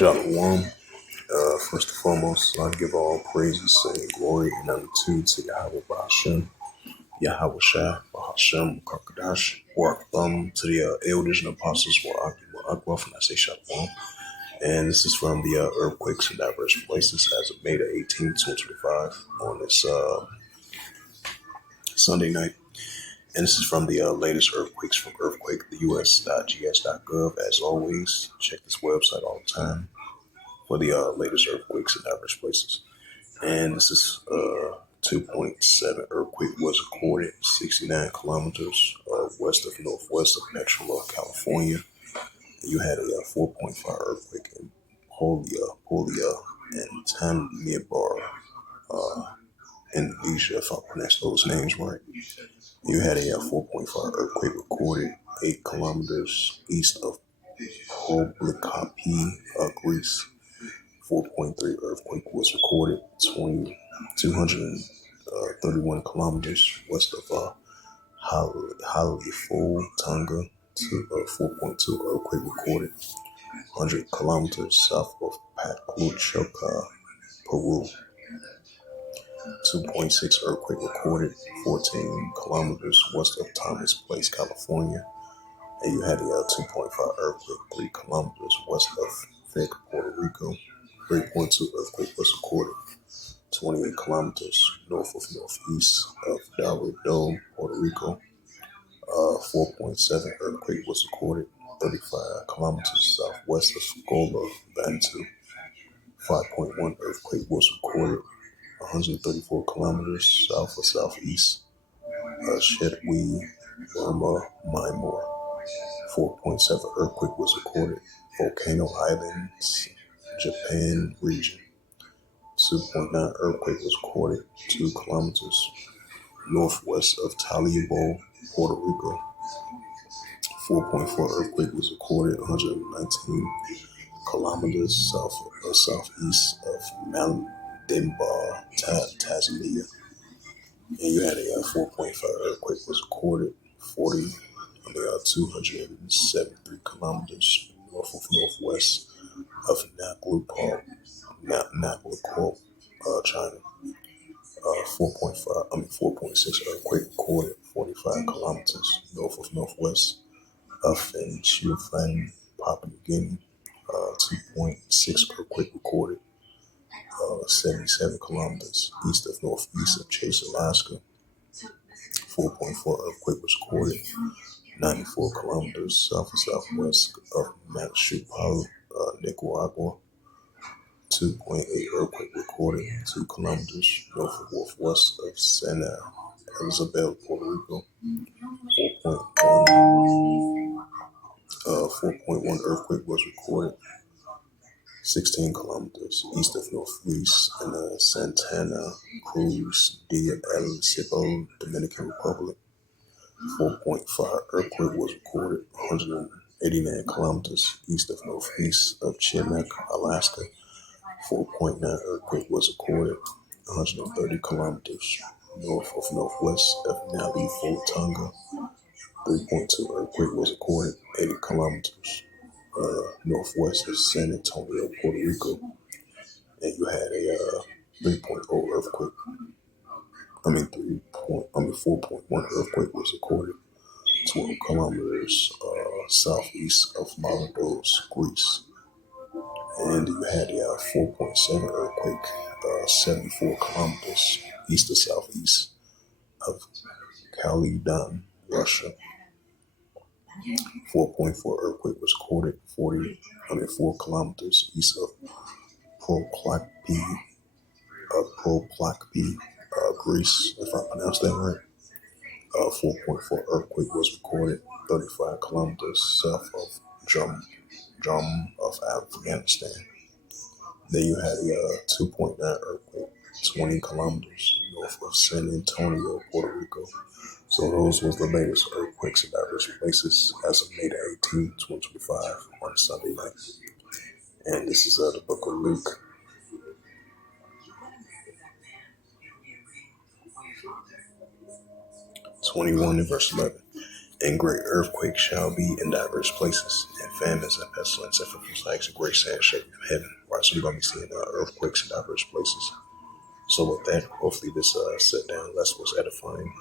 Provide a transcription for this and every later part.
Shalom. First and foremost, I give all praises and glory and honor to Yahweh Bahashem, Yahweh Shai, Bahashem, Kakadash, to the elders and apostles, Wa'akwa, and I say Shalom. And this is from the earthquakes in diverse places as of May the 18th, 2025, on this Sunday night. And this is from the latest earthquakes from earthquake.us.gs.gov. As always, check this website all the time for the latest earthquakes in diverse places. And this is 2.7 earthquake was recorded 69 kilometers west of northwest of Petrola, California. You had a 4.5 earthquake in Polia and Tanimbar, Indonesia, if I pronounce those names right. You had a 4.5 earthquake recorded 8 kilometers east of Poblikopi, Greece. 4.3 earthquake was recorded 231 kilometers west of Halifax, Tonga. 4.2 earthquake recorded 100 kilometers south of Patluchoca, Peru. 2.6 earthquake recorded 14 kilometers west of Thomas Place, California. And you had a 2.5 earthquake 3 kilometers west of Vic, Puerto Rico. 3.2 earthquake was recorded 28 kilometers north of northeast of Dorado, Puerto Rico. 4.7 earthquake was recorded 35 kilometers southwest of Gola, Bantu. 5.1 earthquake was recorded 134 kilometers south of southeast Shetwe, Burma, Myanmar. 4.7 earthquake was recorded Volcano Islands, Japan region. 2.9 earthquake was recorded 2 kilometers northwest of Talibo, Puerto Rico. 4.4 earthquake was recorded 119 kilometers southeast of Mandimba, Tanzania. And you had a 4.5 earthquake was recorded 273 kilometers north of northwest of Naglukop, China. 4.6 earthquake recorded 45 kilometers north of northwest of Shufang, Papua New Guinea. 2.6 earthquake recorded 77 kilometers east of northeast of Chase, Alaska. 4.4 earthquake was recorded 94 kilometers south and southwest of Maxupal, Nicaragua. 2.8 earthquake recorded 2 kilometers north of northwest of San Isabel, Puerto Rico. 4.1 earthquake was recorded 16 kilometers east of northeast in Santana Cruz de El Cibao, Dominican Republic. 4.5 earthquake was recorded 189 kilometers east of northeast of Chinook, Alaska. 4.9 earthquake was recorded 130 kilometers north of northwest of Nalifo, Tonga. 3.2 earthquake was recorded 80 kilometers northwest of San Antonio, Puerto Rico. And you had a 3.0 earthquake. 4.1 earthquake was recorded 12 kilometers southeast of Malidos, Greece. And you had a 4.7 earthquake 74 kilometers east of southeast of Kalidan, Russia. 4.4 earthquake was recorded 4 kilometers east of Proplakpi, Greece, if I pronounced that right. 4.4 earthquake was recorded 35 kilometers south of Jam of Afghanistan. Then you had a 2.9 earthquake 20 kilometers north of San Antonio, Puerto Rico. So those was the latest earthquakes in diverse places as of May 18, 2025 on Sunday night. And this is the book of Luke. 21 and verse 11. And great earthquakes shall be in diverse places, and famines and pestilence and fruitful sights and great sand shaking of heaven. Right, so we're gonna be seeing earthquakes in diverse places. So with that, hopefully this sit down lesson was edifying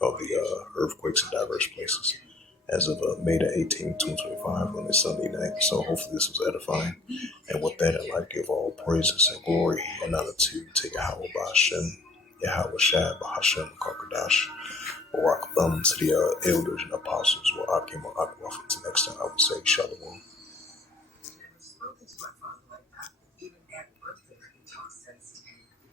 of the earthquakes in diverse places as of May the 18th, 2025 on this Sunday night. So hopefully this was edifying. And with that, I'd like to give all praises and glory and honor to Yahweh Ba'Shem, Yahweh Shai Ba'Hashem Kakadash, Barak to the elders and apostles who came on Aqua. Until next time, I would say Shalom.